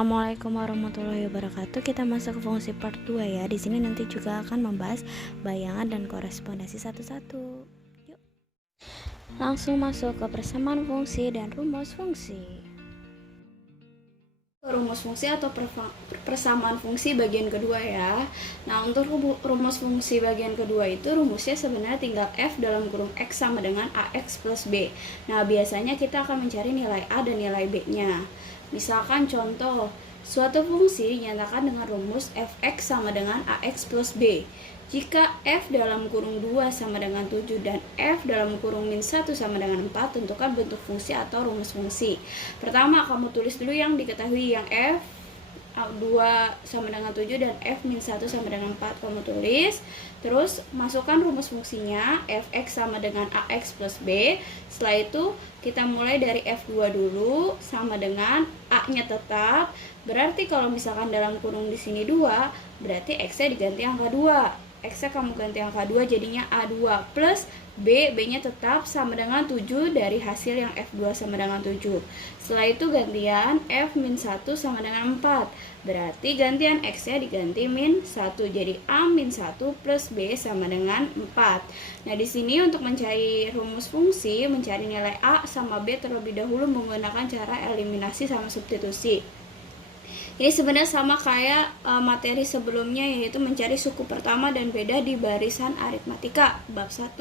Assalamualaikum warahmatullahi wabarakatuh. Kita masuk ke fungsi part 2 ya. Di sini nanti juga akan membahas bayangan dan korespondensi satu-satu. Yuk. Langsung masuk ke persamaan fungsi dan rumus fungsi. Rumus fungsi atau persamaan fungsi bagian kedua ya. Nah, untuk rumus fungsi bagian kedua itu rumusnya sebenarnya tinggal f dalam kurung x sama dengan ax plus b. Nah, biasanya kita akan mencari nilai a dan nilai b-nya. Misalkan contoh, suatu fungsi dinyatakan dengan rumus fx sama dengan ax plus b. Jika f dalam kurung 2 sama dengan 7 dan f dalam kurung min 1 sama dengan 4, tentukan bentuk fungsi atau rumus fungsi. Pertama, kamu tulis dulu yang diketahui, yang f 2 sama dengan 7 dan f min 1 sama dengan 4 kamu tulis. Terus masukkan rumus fungsinya, fx sama dengan ax plus b. Setelah itu kita mulai dari f2 dulu sama dengan a-nya tetap. Berarti kalau misalkan dalam kurung di sini 2, berarti x-nya diganti angka 2. X-nya kamu ganti angka 2 jadinya A2 plus B-nya tetap sama dengan 7 dari hasil yang F2 sama dengan 7. Setelah itu gantian F min 1 sama dengan 4. Berarti gantian X-nya diganti min 1. Jadi A min 1 plus B sama dengan 4. Nah, di sini untuk mencari rumus fungsi, mencari nilai A sama B terlebih dahulu menggunakan cara eliminasi sama substitusi. Ini sebenarnya sama kayak materi sebelumnya, yaitu mencari suku pertama dan beda di barisan aritmatika bab 1.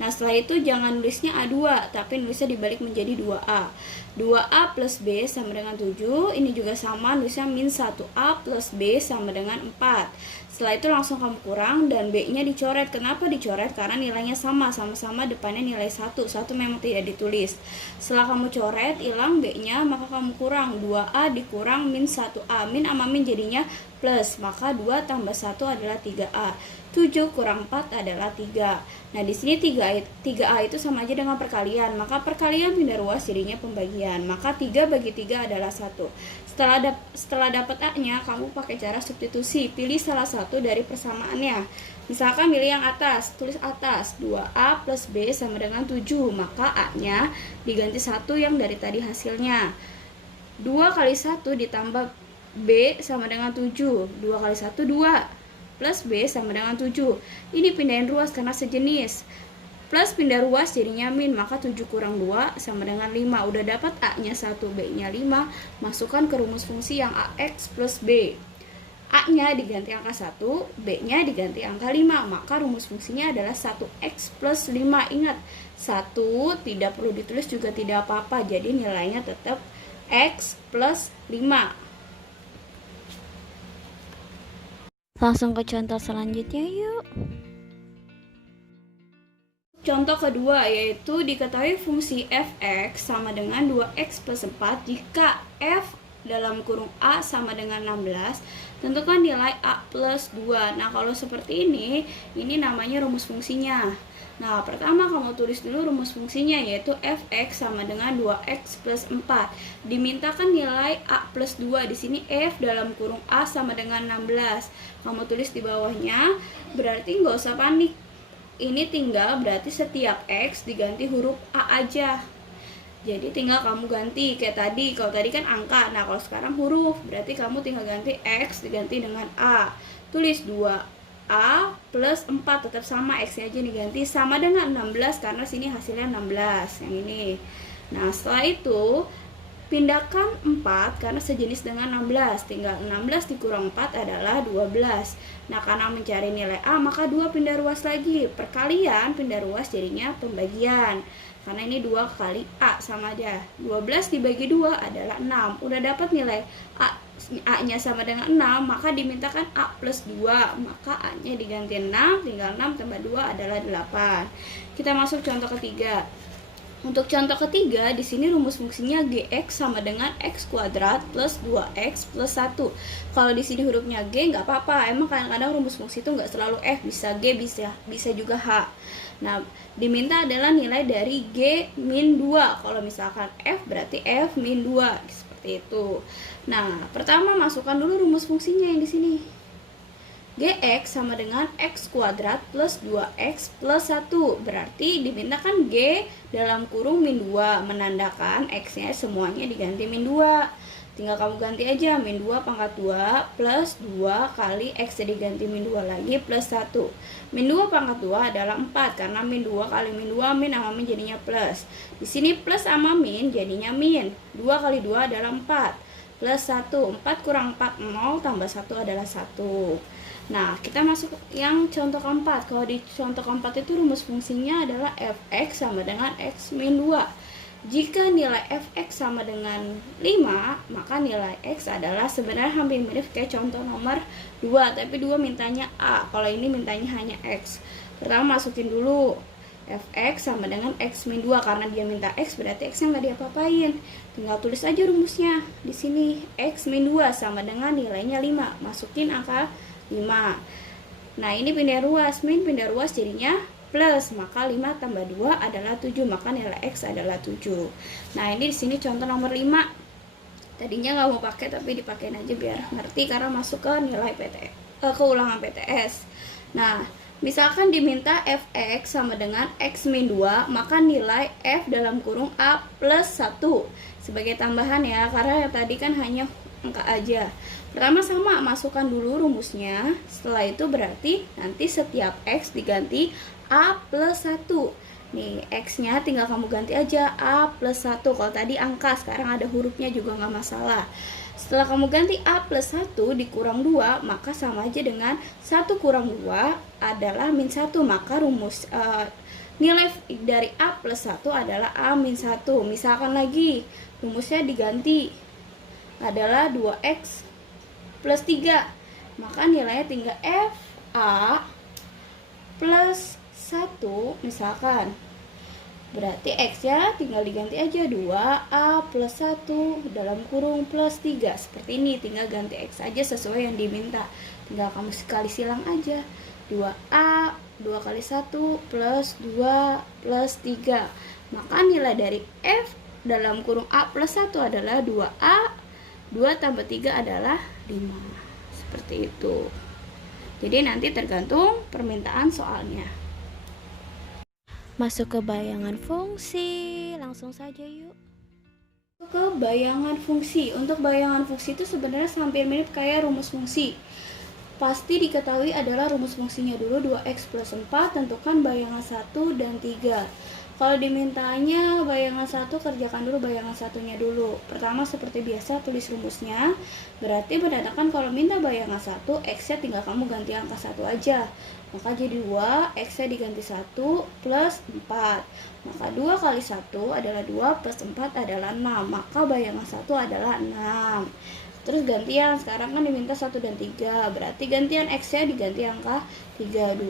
Nah, setelah itu jangan nulisnya A2, tapi nulisnya dibalik menjadi 2A. 2A plus B sama dengan 7, ini juga sama, nulisnya min 1A plus B sama dengan 4. Setelah itu langsung kamu kurang dan B-nya dicoret. Kenapa dicoret? Karena nilainya sama-sama depannya nilai 1. 1 memang tidak ditulis. Setelah kamu coret, hilang B-nya, maka kamu kurang 2A dikurang min 1A. Min sama min jadinya plus, maka 2 tambah 1 adalah 3A. 7 kurang 4 adalah 3. Nah, di sini 3A itu sama aja dengan perkalian. Maka perkalian pindah ruas jadinya pembagian. Maka 3 bagi 3 adalah 1. Setelah dapat A-nya, kamu pakai cara substitusi. Pilih salah satu dari persamaannya. Misalkan pilih yang atas, tulis atas 2A plus B sama dengan 7. Maka A-nya diganti 1 yang dari tadi hasilnya. 2 kali 1 ditambah B sama dengan 7. 2 kali 1, 2. Plus B sama dengan 7. Ini pindahin ruas karena sejenis. Plus pindah ruas jadinya min, maka 7 kurang 2 sama dengan 5. Udah dapat A-nya 1, B-nya 5. Masukkan ke rumus fungsi yang AX plus B. A-nya diganti angka 1, B-nya diganti angka 5. Maka rumus fungsinya adalah 1X plus 5. Ingat, 1 tidak perlu ditulis juga tidak apa-apa. Jadi nilainya tetap X plus 5. Langsung ke contoh selanjutnya yuk. Contoh kedua yaitu diketahui fungsi fx sama dengan 2x plus 4 jika f dalam kurung A sama dengan 16, tentukan nilai A plus 2. Nah, kalau seperti ini namanya rumus fungsinya. Nah, pertama kamu tulis dulu rumus fungsinya, yaitu fx sama dengan 2x plus 4. Dimintakan nilai A plus 2. Di sini f dalam kurung A sama dengan 16. Kamu tulis di bawahnya, berarti nggak usah panik. Ini tinggal berarti setiap x diganti huruf A aja. Jadi tinggal kamu ganti kayak tadi. Kalau tadi kan angka, nah kalau sekarang huruf, berarti kamu tinggal ganti x diganti dengan A. Tulis 2A plus 4, tetap sama, x-nya aja diganti sama dengan 16 karena sini hasilnya 16 yang ini. Nah, setelah itu pindahkan 4 karena sejenis dengan 16. Tinggal 16 dikurang 4 adalah 12. Nah, karena mencari nilai A, maka 2 pindah ruas lagi. Perkalian pindah ruas jadinya pembagian. Karena ini 2 kali A sama aja. 12 dibagi 2 adalah 6. Udah dapat nilai A-nya sama dengan 6, maka dimintakan A plus 2. Maka A-nya diganti 6, tinggal 6 tambah 2 adalah 8. Kita masuk contoh ketiga. Untuk contoh ketiga, di sini rumus fungsinya gx sama dengan x kuadrat plus 2x plus 1. Kalau di sini hurufnya g nggak apa-apa. Emang kadang-kadang rumus fungsi itu nggak selalu f, bisa g, bisa juga h. Nah, diminta adalah nilai dari g min 2. Kalau misalkan f berarti f min 2, seperti itu. Nah, pertama masukkan dulu rumus fungsinya yang di sini. Gx sama dengan x kuadrat plus 2x plus 1. Berarti dimintakan G dalam kurung min 2, menandakan x-nya semuanya diganti min 2. tinggal kamu ganti aja min 2 pangkat 2 plus 2 kali X diganti min 2 lagi plus 1. Min 2 pangkat 2 adalah 4 karena min 2 kali min 2 min sama min jadinya plus. Di sini plus sama min jadinya min. 2 kali 2 adalah 4 plus 1. 4 kurang 4 0 tambah 1 adalah 1. Nah, kita masuk yang contoh keempat. Kalau di contoh keempat itu rumus fungsinya adalah fx sama dengan x min 2. Jika nilai fx sama dengan 5, maka nilai x adalah sebenarnya hampir mirip kayak contoh nomor 2, tapi 2 mintanya a, kalau ini mintanya hanya x. Pertama masukin dulu fx sama dengan x min 2, karena dia minta x berarti x-nya nggak diapa-apain. Tinggal tulis aja rumusnya. Di sini x min 2 sama dengan nilainya 5. Masukin angka 5. Nah, ini pindah ruas, min pindah ruas jadinya plus, maka 5 tambah 2 adalah 7, maka nilai X adalah 7. Nah, ini di sini contoh nomor 5. Tadinya nggak mau pakai tapi dipakein aja biar ngerti karena masuk ke nilai ke ulangan PTS. Nah, misalkan diminta fx sama dengan x min 2, maka nilai f dalam kurung a plus 1 sebagai tambahan ya, karena yang tadi kan hanya angka aja. Pertama sama, masukkan dulu rumusnya. Setelah itu berarti nanti setiap x diganti a plus 1. Nih, x-nya tinggal kamu ganti aja a plus 1. Kalau tadi angka, sekarang ada hurufnya juga nggak masalah. Setelah kamu ganti a plus 1 dikurang 2, maka sama aja dengan 1 kurang 2 adalah min 1. Maka rumus nilai dari a plus 1 adalah a min 1. Misalkan lagi, rumusnya diganti adalah 2x plus 3. Maka nilainya tinggal f a plus 1 misalkan. Berarti x nya tinggal diganti aja 2a plus 1 dalam kurung plus 3. Seperti ini, tinggal ganti x aja sesuai yang diminta. Tinggal kamu sekali silang aja. 2a 2 kali 1 plus 2 plus 3. Maka nilai dari f dalam kurung a plus 1 adalah 2a, 2 tambah 3 adalah 5. Seperti itu. Jadi nanti tergantung permintaan soalnya. Masuk ke bayangan fungsi, langsung saja yuk. Ke bayangan fungsi. Untuk bayangan fungsi itu sebenarnya hampir mirip kayak rumus fungsi. Pasti diketahui adalah rumus fungsinya dulu 2x plus 4, tentukan bayangan 1 dan 3. Kalau dimintanya bayangan 1, kerjakan dulu bayangan satunya dulu. Pertama seperti biasa tulis rumusnya. Berarti menandakan kalau minta bayangan 1, x-nya tinggal kamu ganti angka 1 aja. Maka jadi 2, x-nya diganti 1 plus 4. Maka 2 kali 1 adalah 2 plus 4 adalah 6. Maka bayangan 1 adalah 6. Terus gantian, sekarang kan diminta 1 dan 3. Berarti gantian x-nya diganti angka 32,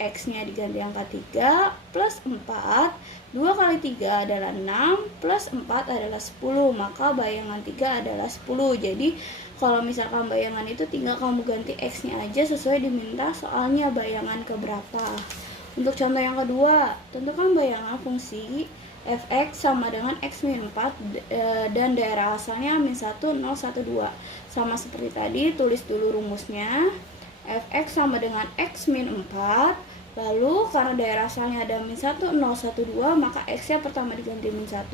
x-nya diganti angka 3 plus 4. 2 kali 3 adalah 6 plus 4 adalah 10. Maka bayangan 3 adalah 10. Jadi kalau misalkan bayangan itu tinggal kamu ganti x-nya aja sesuai diminta soalnya bayangan keberapa. Untuk contoh yang kedua, tentukan bayangan fungsi fx sama dengan x min 4 dan daerah asalnya min 1, 0, 1, 2. Sama seperti tadi, tulis dulu rumusnya. Fx sama dengan x min 4. Lalu karena daerah asalnya ada min 1, 0, 1, 2, maka x-nya pertama diganti min 1,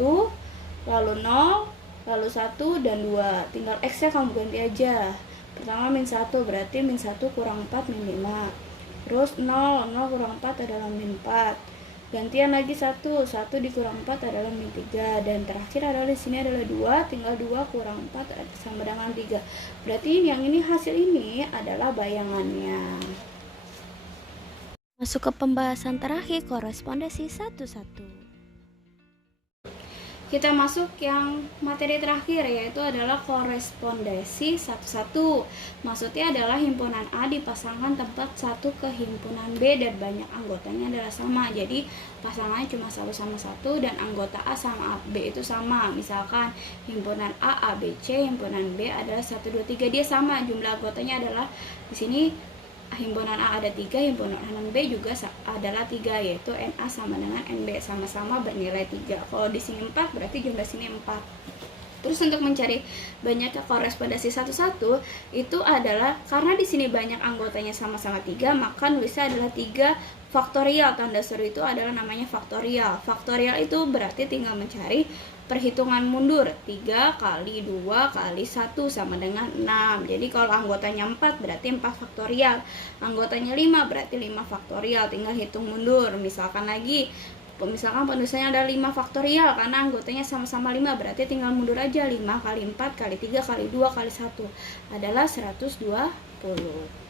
lalu 0, lalu 1 dan 2. Tinggal x-nya kamu ganti aja. Pertama min 1 berarti min 1 kurang 4 min 5. Terus 0 kurang 4 adalah min 4. Gantian lagi 1 dikurang 4 adalah min 3. Dan terakhir adalah di sini adalah 2, tinggal 2 kurang 4 sama dengan 3. Berarti yang ini hasil ini adalah bayangannya. Masuk ke pembahasan terakhir, korespondensi 1-1. Kita masuk yang materi terakhir, yaitu adalah korespondensi 1-1. Maksudnya adalah himpunan A dipasangkan tempat 1 ke himpunan B dan banyak anggotanya adalah sama. Jadi pasangannya cuma 1 sama 1 dan anggota A sama B itu sama. Misalkan himpunan A, B, C, himpunan B adalah 1, 2, 3, dia sama. Jumlah anggotanya adalah di sini himpunan A ada 3, himpunan B juga adalah 3, yaitu NA sama dengan NB, sama-sama bernilai 3. Kalau di sini 4 berarti jumlah sini 4. Terus untuk mencari banyaknya korespondensi satu-satu itu adalah karena di sini banyak anggotanya sama-sama 3, maka nulisnya adalah 3 faktorial. Tanda seru itu adalah namanya faktorial. Faktorial itu berarti tinggal mencari perhitungan mundur. 3 kali 2 kali 1 sama dengan 6. Jadi kalau anggotanya 4 berarti 4 faktorial. Anggotanya 5 berarti 5 faktorial. Tinggal hitung mundur. Misalkan penulisannya ada 5 faktorial karena anggotanya sama-sama 5, berarti tinggal mundur aja. 5 kali 4 kali 3 kali 2 kali 1 adalah 120.